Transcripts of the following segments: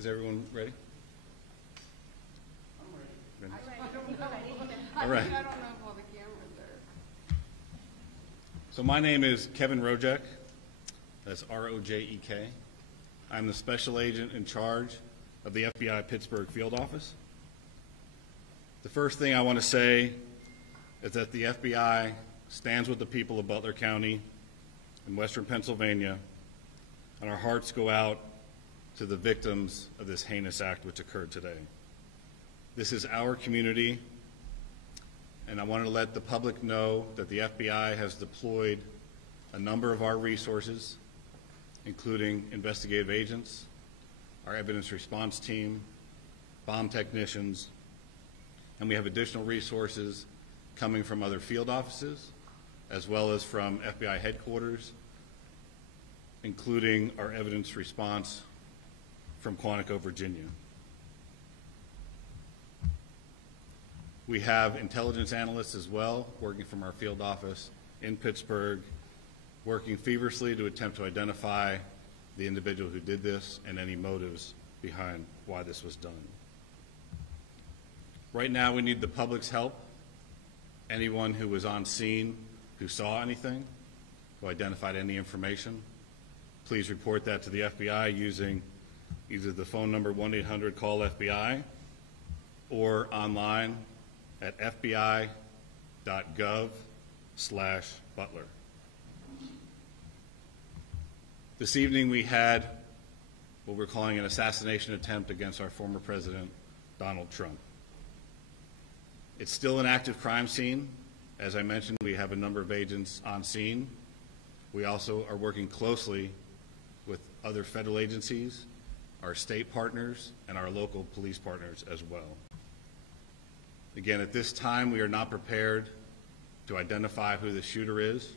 Is everyone ready? I'm ready. Ready? I don't know. All right. I don't know if all the cameras are. So my name is Kevin Rojek. That's R-O-J-E-K. I'm the special agent in charge of the FBI Pittsburgh field office. The first thing I want to say is that the FBI stands with the people of Butler County in western Pennsylvania, and our hearts go out to the victims of this heinous act which occurred today. This is our community, and I wanted to let the public know that the FBI has deployed a number of our resources, including investigative agents, our evidence response team, bomb technicians, and we have additional resources coming from other field offices, as well as from FBI headquarters, including our evidence response from Quantico, Virginia. We have intelligence analysts as well, working from our field office in Pittsburgh, working feverishly to attempt to identify the individual who did this and any motives behind why this was done. Right now, we need the public's help. Anyone who was on scene, who saw anything, who identified any information, please report that to the FBI using either the phone number 1-800-CALL-FBI or online at fbi.gov/Butler. This evening we had what we're calling an assassination attempt against our former president, Donald Trump. It's still an active crime scene. As I mentioned, we have a number of agents on scene. We also are working closely with other federal agencies, our state partners, and our local police partners as well. Again, at this time, we are not prepared to identify who the shooter is.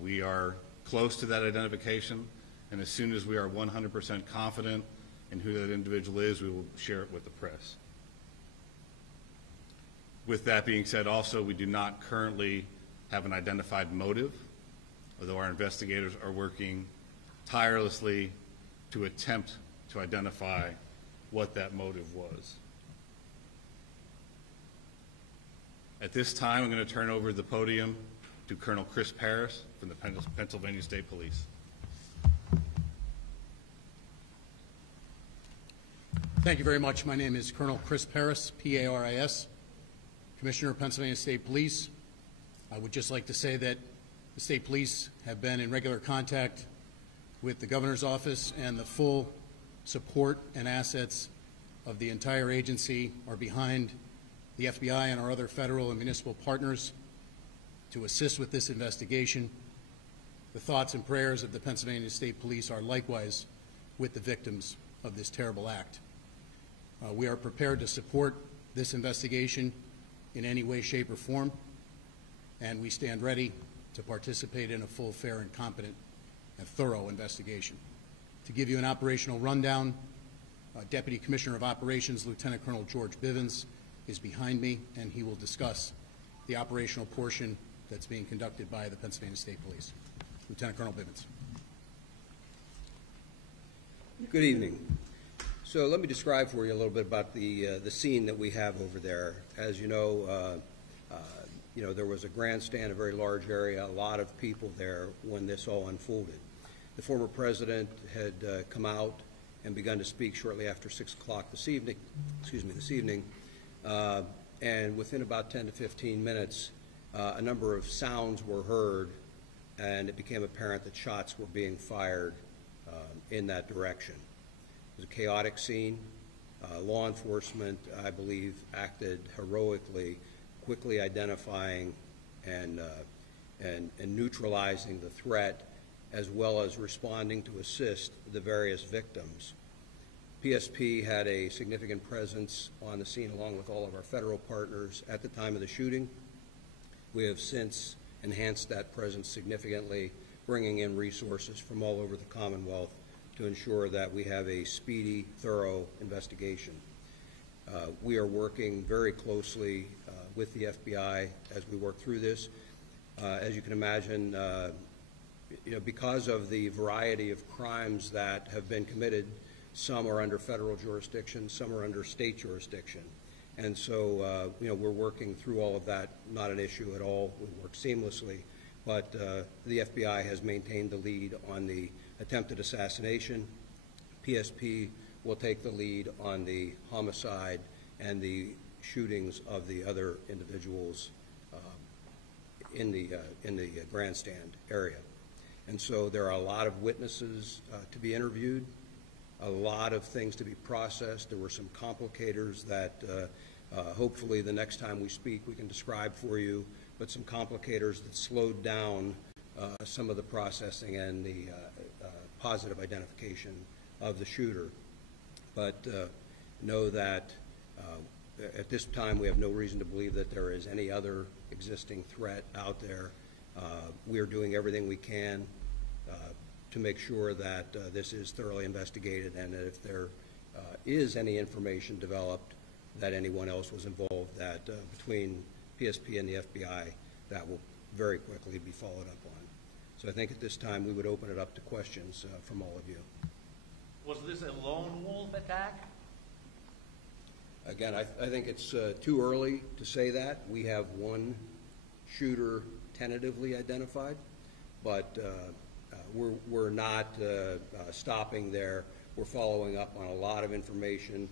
We are close to that identification, and as soon as we are 100% confident in who that individual is, we will share it with the press. With that being said, also, we do not currently have an identified motive, although our investigators are working tirelessly to attempt to identify what that motive was. At this time, I'm going to turn over the podium to Colonel Chris Paris from the Pennsylvania State Police. Thank you very much. My name is Colonel Chris Paris, P-A-R-I-S, Commissioner of Pennsylvania State Police. I would just like to say that the State Police have been in regular contact with the Governor's Office, and the full support and assets of the entire agency are behind the FBI and our other federal and municipal partners to assist with this investigation. The thoughts and prayers of the Pennsylvania State Police are likewise with the victims of this terrible act. We are prepared to support this investigation in any way, shape, or form, and we stand ready to participate in a full, fair, and competent and thorough investigation. To give you an operational rundown, Deputy Commissioner of Operations, Lieutenant Colonel George Bivens, is behind me, and he will discuss the operational portion that's being conducted by the Pennsylvania State Police. Lieutenant Colonel Bivens. Good evening. So let me describe for you a little bit about the scene that we have over there. As you know, there was a grandstand, a very large area, a lot of people there when this all unfolded. The former president had come out and begun to speak shortly after 6 o'clock this evening, and within about 10 to 15 minutes, a number of sounds were heard, and it became apparent that shots were being fired in that direction. It was a chaotic scene. Law enforcement, I believe, acted heroically, quickly identifying and neutralizing the threat, as well as responding to assist the various victims. PSP had a significant presence on the scene along with all of our federal partners at the time of the shooting. We have since enhanced that presence significantly, bringing in resources from all over the Commonwealth to ensure that we have a speedy, thorough investigation. We are working very closely with the FBI as we work through this. As you can imagine, because of the variety of crimes that have been committed Some are under federal jurisdiction, some are under state jurisdiction. And so, we're working through all of that, not an issue at all. We work seamlessly. But the FBI has maintained the lead on the attempted assassination. PSP will take the lead on the homicide and the shootings of the other individuals in the grandstand area. And so there are a lot of witnesses to be interviewed, a lot of things to be processed. There were some complicators that hopefully the next time we speak we can describe for you, but some complicators that slowed down some of the processing and the positive identification of the shooter. But know that at this time we have no reason to believe that there is any other existing threat out there. We are doing everything we can to make sure that this is thoroughly investigated, and that if there is any information developed that anyone else was involved, that between PSP and the FBI, that will very quickly be followed up on. So I think at this time we would open it up to questions from all of you. Was this a lone wolf attack? Again, I think it's too early to say that. We have one shooter tentatively identified, but we're not stopping there. We're following up on a lot of information.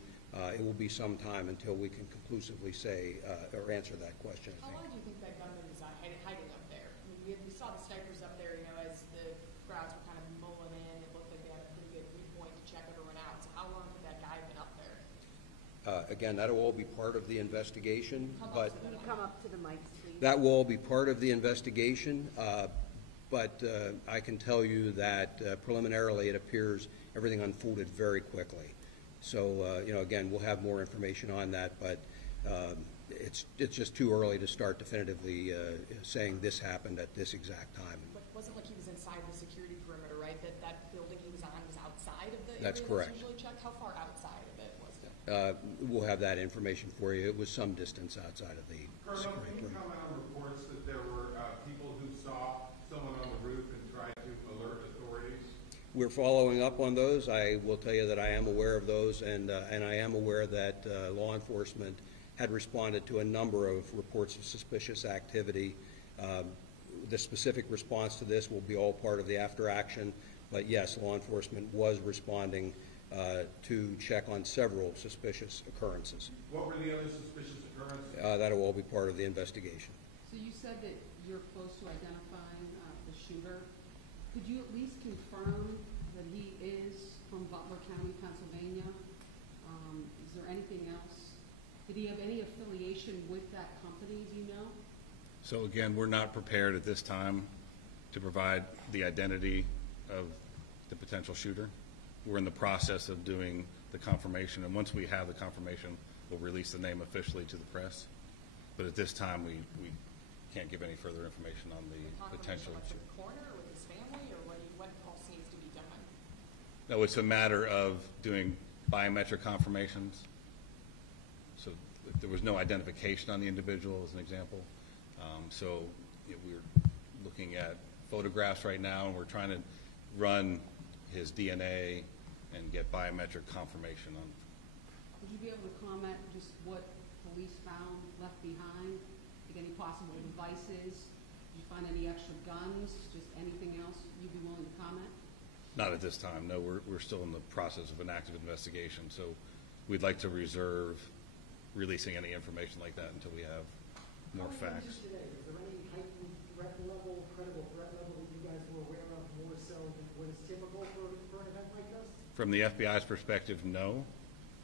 It will be some time until we can conclusively say or answer that question, I How think. long do you think that gunman is hiding up there? I mean, we saw the snipers up there, as the crowds were kind of mulling in. It looked like they had a pretty good viewpoint to check everyone out. So how long could that guy have been up there? Again, that'll all be part of the investigation, but Can you come up to the mics, please? that will all be part of the investigation. But I can tell you that preliminarily it appears everything unfolded very quickly. So, again, we'll have more information on that, but it's just too early to start definitively saying this happened at this exact time. But it wasn't like he was inside the security perimeter, right? That building he was on was outside of the That's area correct. usually checked? How far outside of it was it? We'll have that information for you. It was some distance outside of the Colonel, security can you perimeter. comment on reports that there were people who saw someone on the roof and tried to alert authorities? We're following up on those. I will tell you that I am aware of those, and I am aware that law enforcement had responded to a number of reports of suspicious activity. The specific response to this will be all part of the after action, but yes, law enforcement was responding to check on several suspicious occurrences. What were the other suspicious occurrences? That'll all be part of the investigation. So you said that you're close to identifying the shooter. Could you at least confirm that he is from Butler County, Pennsylvania? Is there anything else? Did he have any affiliation with that company, do you know? So again, we're not prepared at this time to provide the identity of the potential shooter. We're in the process of doing the confirmation, and once we have the confirmation, we'll release the name officially to the press. But at this time, we can't give any further information on the potential Confirmation shooter. with the coroner or with his family, or what all seems to be done? No, it's a matter of doing biometric confirmations. So there was no identification on the individual, as an example. We're looking at photographs right now, and we're trying to run his DNA and get biometric confirmation on. Would you be able to comment just what police found left behind? Like any possible devices? Did you find any extra guns? Just anything else you'd be willing to comment? Not at this time, no. We're still in the process of an active investigation, so we'd like to reserve releasing any information like that until we have more facts. Today, is there any heightened threat level, credible threat level that you guys were aware of more so than what is typical for an event like this? From the FBI's perspective, no.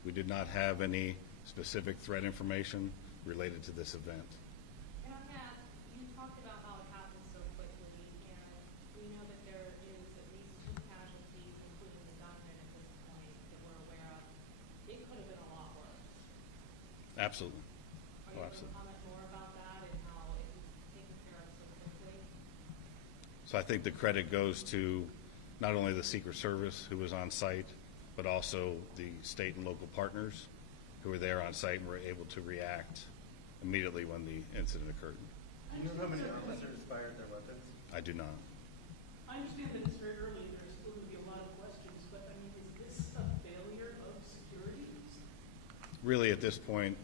We did not have any specific threat information related to this event. And on that, you talked about how it happened so quickly, and we know that there is at least 2 casualties, including the gunman at this point, that we're aware of. It could have been a lot worse. Absolutely. Are you Oh, able to absolutely. comment more about that and how it was taken care of so quickly? So I think the credit goes to not only the Secret Service, who was on site, but also the state and local partners who were there on site and were able to react immediately when the incident occurred. Do you know how many officers fired their weapons? I do not. I understand that it's very early and there's still going to be a lot of questions, but I mean, is this a failure really at this point,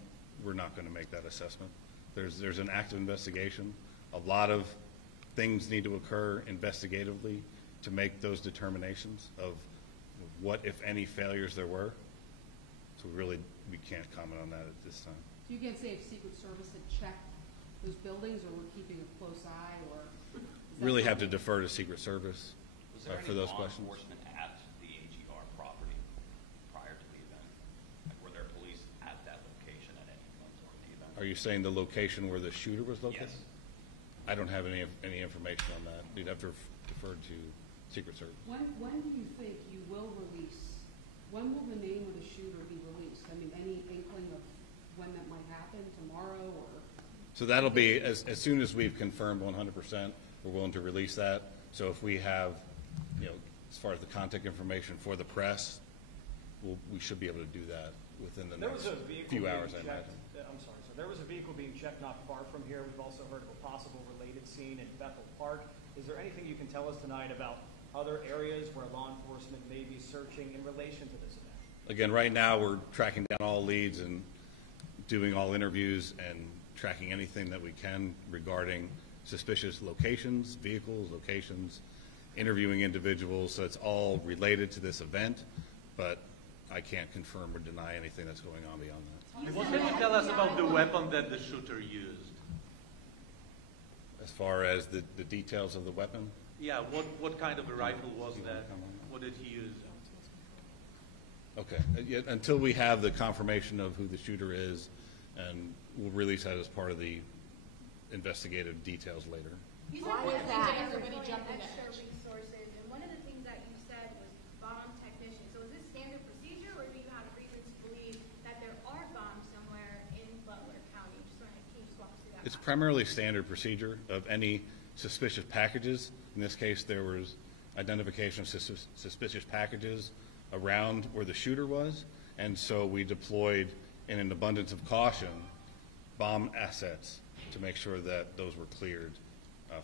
we're not going to make that assessment. There's an active investigation. A lot of things need to occur investigatively to make those determinations of what, if any, failures there were. So really, we can't comment on that at this time. So you can't say if Secret Service had checked those buildings, or we're keeping a close eye, or? is that Really have to something- defer to Secret Service Was there for any those law questions. enforcement at the AGR property prior to the event? Like, were there police at that location at any point during the event? Are you saying the location where the shooter was located? Yes. I don't have any information on that. You'd have to defer to Secret Service. When do you think you will release, when will the name of the shooter be released? I mean, any inkling of when that might happen, tomorrow, or? So that'll be, as soon as we've confirmed 100%, we're willing to release that. So if we have, as far as the contact information for the press, we should be able to do that within the There next was a vehicle few being hours, I checked. imagine. I'm sorry, so there was a vehicle being checked not far from here. We've also heard of a possible related scene in Bethel Park. Is there anything you can tell us tonight about other areas where law enforcement may be searching in relation to this event? Again, right now, we're tracking down all leads and doing all interviews and tracking anything that we can regarding suspicious locations, vehicles, locations, interviewing individuals. So it's all related to this event, but I can't confirm or deny anything that's going on beyond that. What can you tell us about the weapon that the shooter used? As far as the details of the weapon, Yeah, what kind of a rifle was that? What did he use? okay. Until we have the confirmation of who the shooter is, and we'll release that as part of the investigative details later. These Why are one is of the things that? that everybody Deploying jumped into extra action. resources, and one of the things that you said was bomb technician. So is this standard procedure, or do you have reason to believe that there are bombs somewhere in Butler County? Can you just walk us through that? It's primarily standard procedure of any suspicious packages. In this case, there was identification of suspicious packages around where the shooter was, and so we deployed, in an abundance of caution, bomb assets to make sure that those were cleared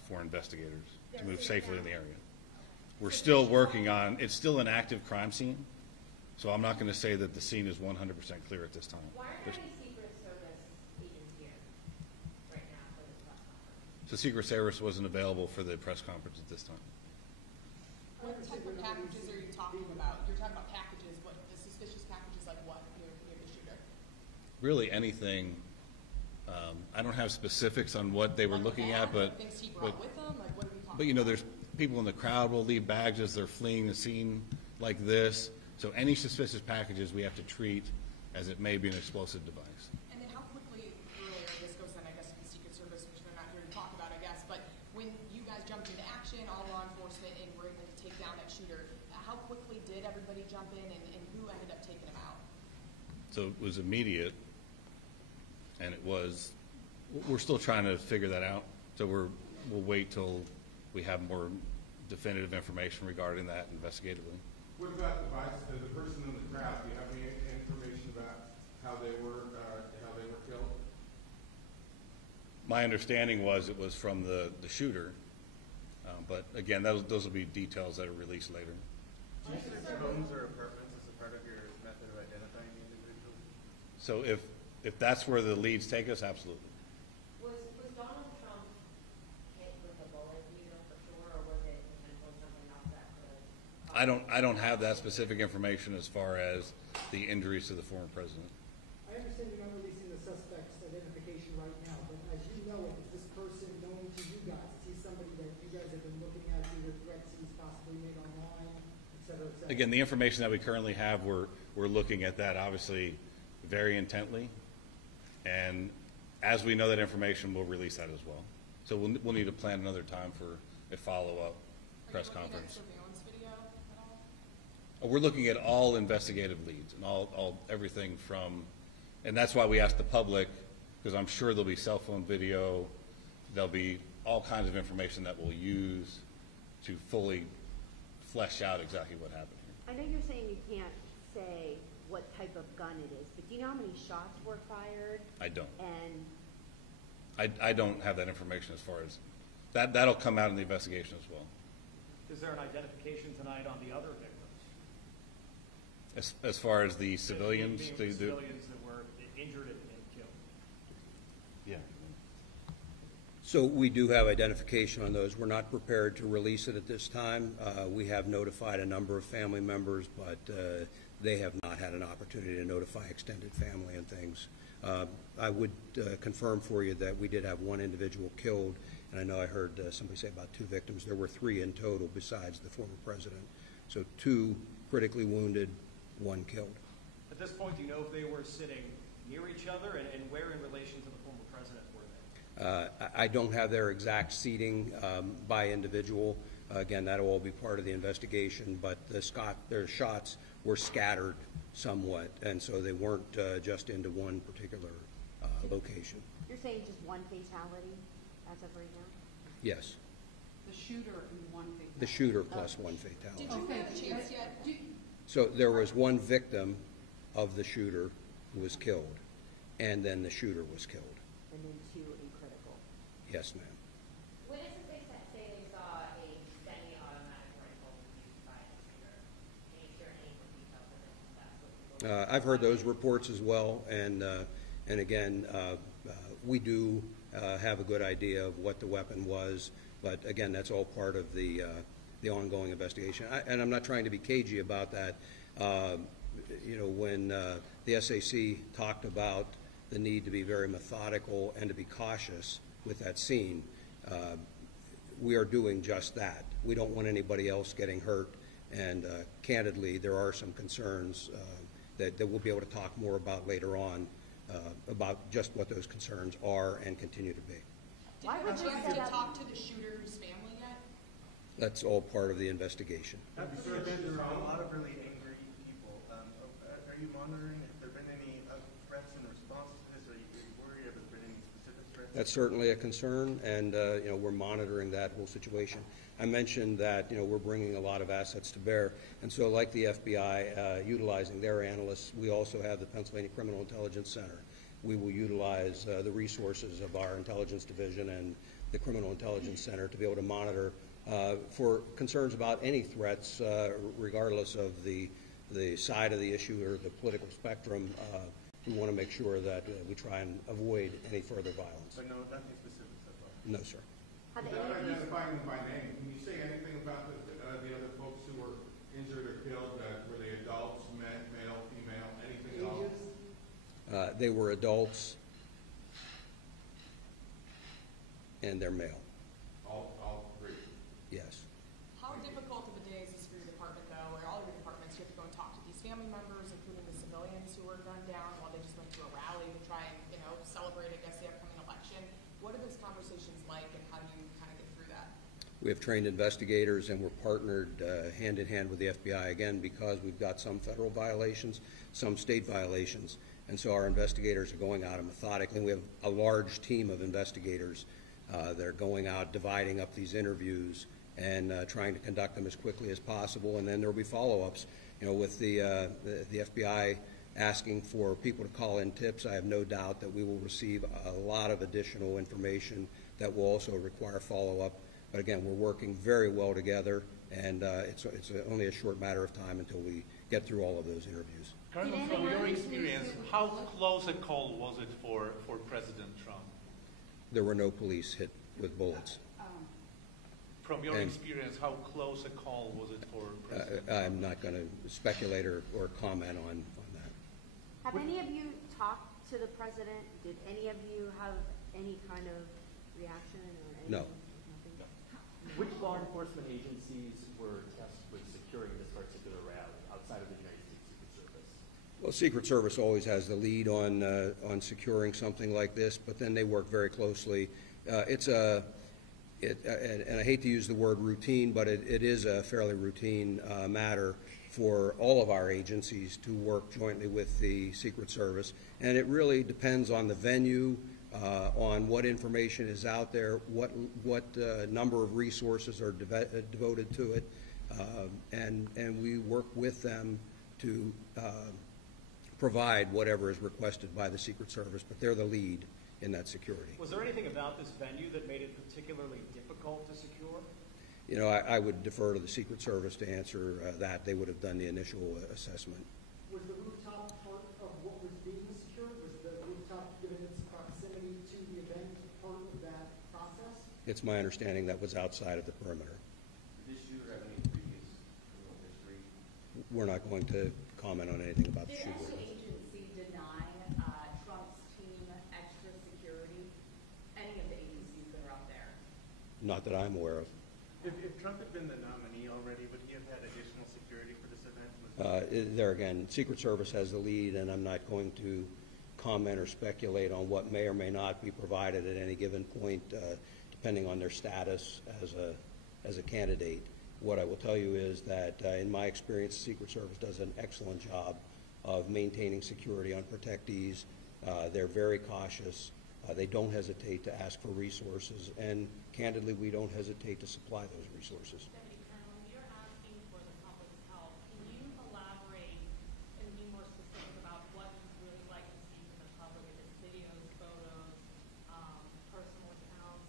for investigators to move safely in the area. We're still working on, it's still an active crime scene, so I'm not going to say that the scene is 100% clear at this time. Why aren't There's- there any Secret Service agents here right now for this press conference? So Secret Service wasn't available for the press conference at this time. What type of packages are you talking about? You're talking about packages, what, the suspicious packages like what near the shooter? Really anything. I don't have specifics on what they were Like looking bags, at, but, like things he brought with him, like what are we talking but about? there's people in the crowd will leave bags as they're fleeing the scene like this. So any suspicious packages we have to treat as it may be an explosive device. And then how quickly, earlier, this goes then I guess to the Secret Service, which they're not here to talk about, I guess, but when you guys jumped into action, all law enforcement, and were able to take down that shooter, how quickly did everybody jump in, and who ended up taking him out? So it was immediate, and we're still trying to figure that out. So we'll wait till we have more definitive information regarding that investigatively. What about the person in the crowd? Do you have any information about how they were killed? My understanding was it was from the shooter, but again, those will be details that are released later. Do you search homes or apartments as a part of your method of identifying the individual? So if that's where the leads take us, absolutely. Was Donald Trump hit with a bullet, do you know for sure, or was it potentially something else that could? I don't have that specific information as far as the injuries to the former president. I understand you're not releasing the suspect's identification right now, but as you know, is this person known to you guys? Is he somebody that you guys have been looking at, either threats he's possibly made online, et cetera, et cetera? Again, the information that we currently have, we're looking at that obviously very intently, and as we know that information, we'll release that as well. So we'll need to plan another time for a follow-up press Are you looking at conference. surveillance video at all? We're looking at all investigative leads and everything from, and that's why we asked the public, because I'm sure there'll be cell phone video, there'll be all kinds of information that we'll use to fully flesh out exactly what happened here. I know you're saying you can't say what type of gun it is, but do you know how many shots were fired? I don't. And I don't have that information as far as, that'll come out in the investigation as well. Is there an identification tonight on the other victims? As far as the civilians, Being the civilians that were injured and killed? Yeah. So we do have identification on those. We're not prepared to release it at this time. We have notified a number of family members, but they have not had an opportunity to notify extended family and things. I would confirm for you that we did have one individual killed, and I know I heard somebody say about 2 victims. There were 3 in total besides the former president. So 2 critically wounded, 1 killed. At this point, do you know if they were sitting near each other, and where in relation to the former president were they? I don't have their exact seating by individual. Again, that'll all be part of the investigation, but their shots were scattered somewhat, and so they weren't just into one particular location. You're saying just one fatality as of right now? Yes, The shooter and one fatality. the shooter plus 1 fatality. Did you have a chance yet? So there was 1 victim of the shooter who was killed, and then the shooter was killed. And then 2 in critical? Yes, ma'am. Witnesses say they saw a semi-automatic rifle used by the shooter. Can you share any more details on this? That's what I've heard those reports as well, and again, we do have a good idea of what the weapon was, but again, that's all part of the ongoing investigation. And I'm not trying to be cagey about that. You know, when the SAC talked about the need to be very methodical and to be cautious with that scene, we are doing just that. We don't want anybody else getting hurt, and candidly, there are some concerns that we'll be able to talk more about later on about just what those concerns are and continue to be. Why Did would you you have set to up- talk to the shooter's family yet? That's all part of the investigation. There are a lot of really angry people. Are you monitoring if there have been any threats in response to this? Are you worried if there's been any specific threats? That's certainly a concern, and you know, we're monitoring that whole situation. I mentioned that, you know, we're bringing a lot of assets to bear, and so like the FBI utilizing their analysts, we also have the Pennsylvania Criminal Intelligence Center. We will utilize the resources of our intelligence division and the Criminal Intelligence Center to be able to monitor for concerns about any threats, regardless of the side of the issue or the political spectrum. We want to make sure that we try and avoid any further violence. But no, nothing specific so far. No, sir. Have the Without interviews, identifying them by name, can you say anything about the other folks who were injured or killed? Were they adults, male, female, anything else? They were adults, and they're male. All 3. Yes. How difficult of a day is this for your department, though, or all of your departments? You have to go and talk to these family members, including the civilians who were gunned down while they just went to a rally to try and, you know, celebrate, I guess, the upcoming election. What are those conversations like, and how do you kind of get through that? We have trained investigators, and we're partnered hand in hand with the FBI, again, because we've got some federal violations, some state violations, and so our investigators are going out and methodically. We have a large team of investigators that are going out, dividing up these interviews and trying to conduct them as quickly as possible, and then there will be follow-ups. You know, with the FBI asking for people to call in tips, I have no doubt that we will receive a lot of additional information that will also require follow-up. But again, we're working very well together, and it's only a short matter of time until we get through all of those interviews. Colonel, Did from your anyone- experience, how close a call was it for President Trump? There were no police hit with bullets. From your And- experience, how close a call was it for President Trump? I'm not going to speculate or comment on that. have any of you talked to the president? Did any of you have any kind of reaction or anything? No. Nothing? Which law enforcement agencies were tasked with securing this particular rally outside of the United States Secret Service? Well, Secret Service always has the lead on securing something like this, but then they work very closely. And I hate to use the word routine, but it is a fairly routine matter for all of our agencies to work jointly with the Secret Service. And it really depends on the venue, on what information is out there, what number of resources are devoted to it, and we work with them to provide whatever is requested by the Secret Service, but they're the lead in that security. Was there anything about this venue that made it particularly difficult to secure? You know, I would defer to the Secret Service to answer that. They would have done the initial assessment. Was the rooftop part of what was being secured? Was the It's my understanding that was outside of the perimeter. Did this shooter have any previous criminal history? We're not going to comment on anything about the Did shooter. any agency deny Trump's team extra security? Any of the agencies that are out there? Not that I'm aware of. If Trump had been the nominee already, would he have had additional security for this event? There again, Secret Service has the lead, and I'm not going to comment or speculate on what may or may not be provided at any given point, depending on their status as a candidate. What I will tell you is that, in my experience, the Secret Service does an excellent job of maintaining security on protectees. They're very cautious. They don't hesitate to ask for resources, and candidly, we don't hesitate to supply those resources. Deputy Colonel, when you're asking for the public's help, can you elaborate and be more specific about what you really like to see from the public? If it's videos, photos, personal accounts?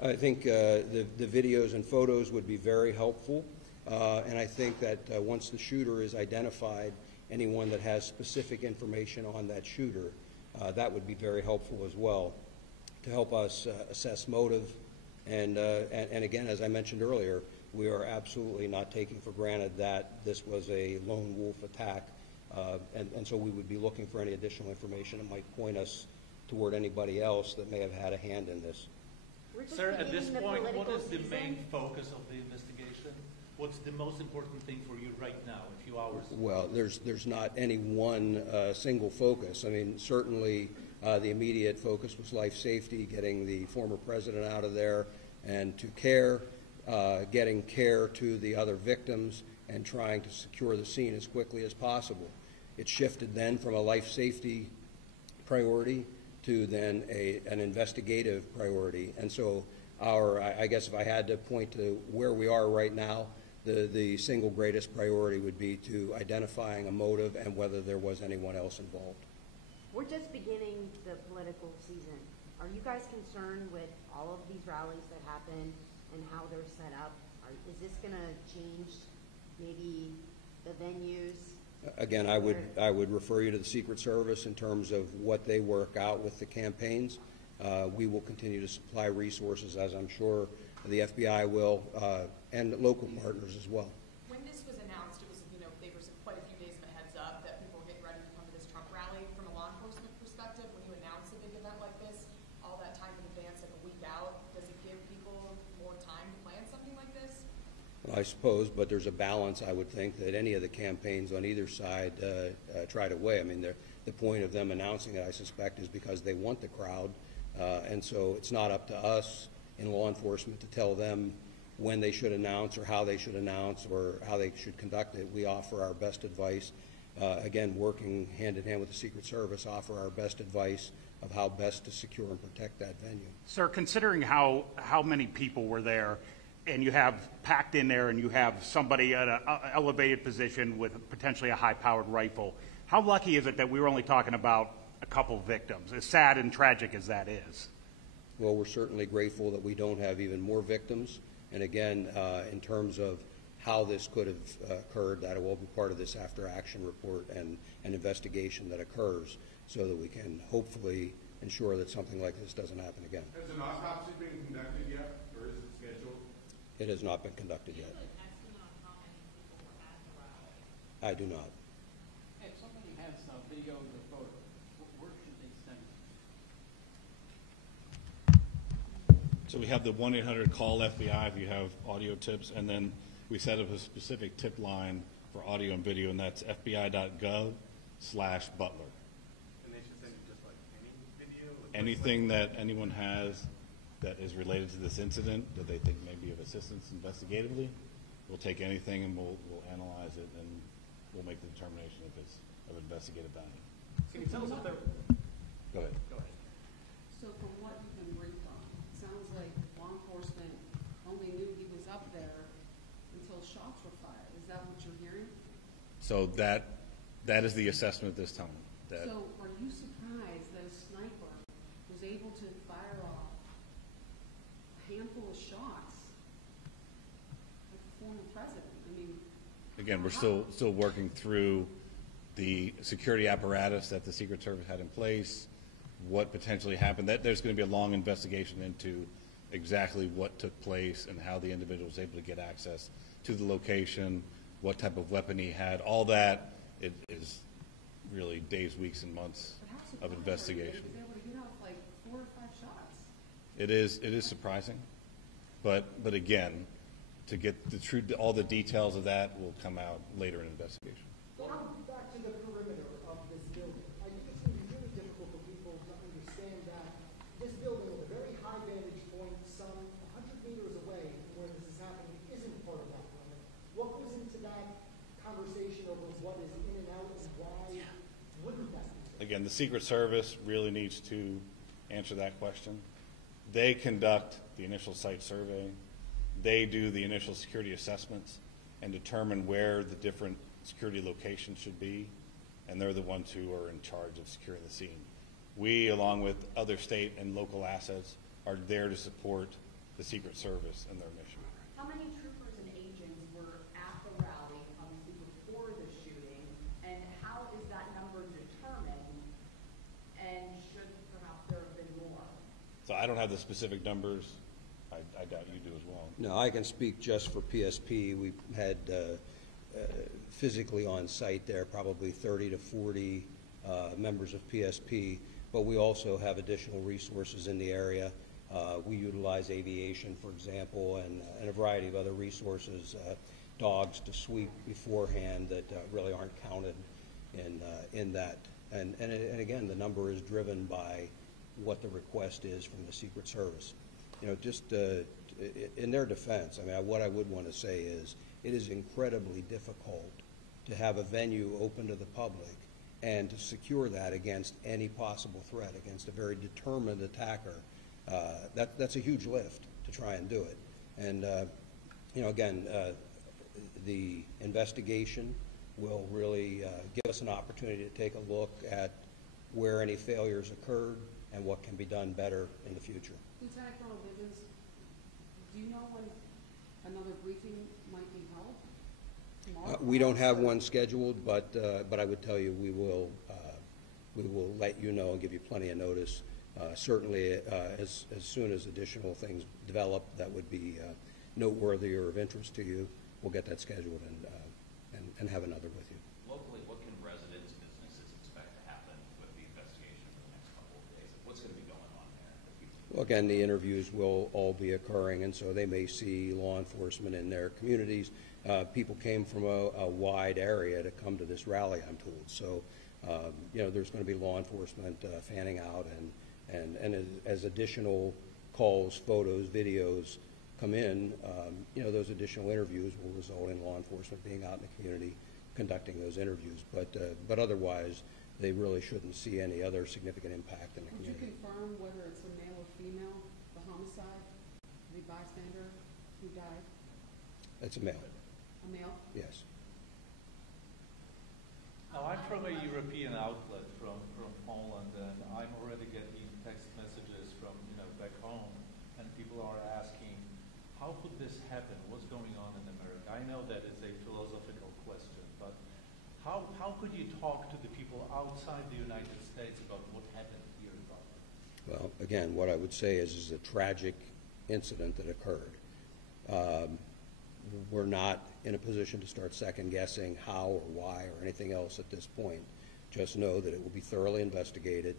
I think the videos and photos would be very helpful, and I think that once the shooter is identified, anyone that has specific information on that shooter, that would be very helpful as well to help us assess motive. And again, as I mentioned earlier, we are absolutely not taking for granted that this was a lone wolf attack, and so we would be looking for any additional information that might point us toward anybody else that may have had a hand in this. Sir, at this beginning the point, what political is the main season. focus of the investigation? What's the most important thing for you right now, in a few hours? Well, there's not any one single focus. I mean, certainly the immediate focus was life safety, getting the former president out of there, and to care, getting care to the other victims, and trying to secure the scene as quickly as possible. It shifted then from a life safety priority to then an investigative priority. And so I guess if I had to point to where we are right now, the single greatest priority would be to identifying a motive and whether there was anyone else involved. We're just beginning the political season. Are you guys concerned with all of these rallies that happen and how they're set up? Is this going to change maybe the venues? Again, I would refer you to the Secret Service in terms of what they work out with the campaigns. We will continue to supply resources, as I'm sure the FBI will, and local partners as well. When this was announced, it was, there was quite a few days of a heads up that people were getting ready to come to this Trump rally. From a law enforcement perspective, when you announce a big event like this, all that time in advance, like a week out, does it give people more time to plan something like this? I suppose, but there's a balance, I would think, that any of the campaigns on either side try to weigh. I mean, the point of them announcing it, I suspect, is because they want the crowd, and so it's not up to us in law enforcement to tell them when they should announce or how they should announce or how they should conduct it. We offer our best advice. Again, working hand in hand with the Secret Service, offer our best advice of how best to secure and protect that venue. Sir, considering how many people were there, and you have packed in there and you have somebody at an elevated position with potentially a high-powered rifle, how lucky is it that we were only talking about a couple victims, as sad and tragic as that is? Well, we're certainly grateful that we don't have even more victims. And again, in terms of how this could have occurred, that will be part of this after-action report and an investigation that occurs so that we can hopefully ensure that something like this doesn't happen again. Has an autopsy been conducted yet, or is it scheduled? It has not been conducted yet. I do not. If somebody has videos or photos, where should they send it? So we have the 1-800 call FBI if you have audio tips, and then we set up a specific tip line for audio and video, and that's fbi.gov/Butler. And they should send you just like any video? Anything that anyone has that is related to this incident that they think may be of assistance investigatively, we'll take anything and we'll analyze it, and we'll make the determination if it's of investigative value. Can you tell us if there... Go ahead. Go ahead. So from what you've been briefed on, it sounds like law enforcement only knew he was up there until shots were fired. Is that what you're hearing? So that is the assessment at this time. So are you surprised that a sniper was able to fire off a handful of shots at the former president? I mean, Again, we're still working through the security apparatus that the Secret Service had in place, what potentially happened. There's going to be a long investigation into exactly what took place and how the individual was able to get access to the location, what type of weapon he had. All that it is really days, weeks, and months of investigation. He was able to get off like 4 or 5 shots. It is surprising, but again, to get the true, all the details of that will come out later in investigation. Going back to the perimeter of this building, I think it's going to be really difficult for people to understand that this building with a very high vantage point, some 100 meters away from where this is happening, isn't part of that perimeter. What goes into that conversation over what is in and out and why wouldn't that be? Again, the Secret Service really needs to answer that question. They conduct the initial site survey. They do the initial security assessments and determine where the different security locations should be, and they're the ones who are in charge of securing the scene. We, along with other state and local assets, are there to support the Secret Service and their mission. How many troopers and agents were at the rally, obviously before the shooting, and how is that number determined, and should perhaps there have been more? So I don't have the specific numbers. I doubt you do as well. No, I can speak just for PSP. We had physically on site there probably 30 to 40 members of PSP, but we also have additional resources in the area. We utilize aviation, for example, and a variety of other resources, dogs to sweep beforehand that really aren't counted in that. And again, the number is driven by what the request is from the Secret Service. You know, just in their defense, I mean, what I would want to say is it is incredibly difficult to have a venue open to the public and to secure that against any possible threat, against a very determined attacker. That's a huge lift to try and do it. And, you know, again, the investigation will really give us an opportunity to take a look at where any failures occurred and what can be done better in the future. Lieutenant Colonel Vivens, do you know when another briefing might be held? Tomorrow? We don't have one scheduled, but I would tell you we will let you know and give you plenty of notice. Certainly, as soon as additional things develop that would be noteworthy or of interest to you, we'll get that scheduled and have another with you. Locally, what can residents, businesses expect to happen with the investigation for the next couple of days? What's going to be going on there? Well, again, the interviews will all be occurring, and so they may see law enforcement in their communities. People came from a wide area to come to this rally, I'm told. So, you know, there's going to be law enforcement fanning out, and as additional calls, photos, videos come in, you know, those additional interviews will result in law enforcement being out in the community conducting those interviews. But otherwise, they really shouldn't see any other significant impact in the community. Could you confirm whether it's a male or female, the homicide, the bystander who died? It's a male. A male? Yes. Now, I'm from a European outlet from Poland, and I'm already getting text messages from, you know, back home, and people are asking, how could this happen? What's going on in America? I know that it's a philosophical question, but how could you talk to the people outside the United States about what happened here in Butler? Well, again, what I would say is a tragic incident that occurred. We're not in a position to start second-guessing how or why or anything else at this point. Just know that it will be thoroughly investigated.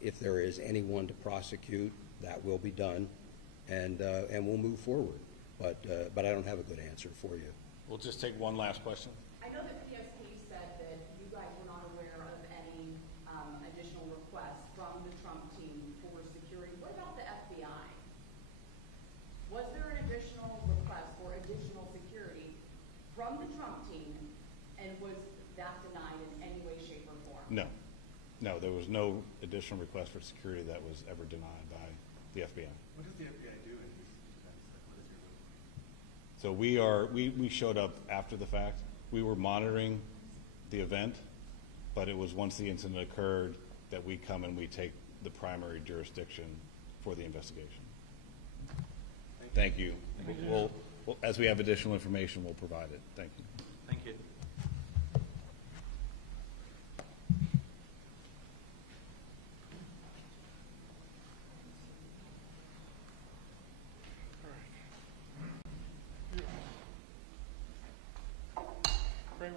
If there is anyone to prosecute, that will be done, and we'll move forward. But I don't have a good answer for you. We'll just take one last question. I know that PSP said that you guys were not aware of any additional requests from the Trump team for security. What about the FBI? Was there an additional request for additional security from the Trump team, and was that denied in any way, shape, or form? No. No, there was no additional request for security that was ever denied by the FBI. What does the FBI do in these events? Like, what is your role? So we showed up after the fact. We were monitoring the event, but it was once the incident occurred that we come and we take the primary jurisdiction for the investigation. Thank you. We'll, as we have additional information, we'll provide it. Thank you. Thank you.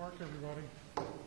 Park, everybody.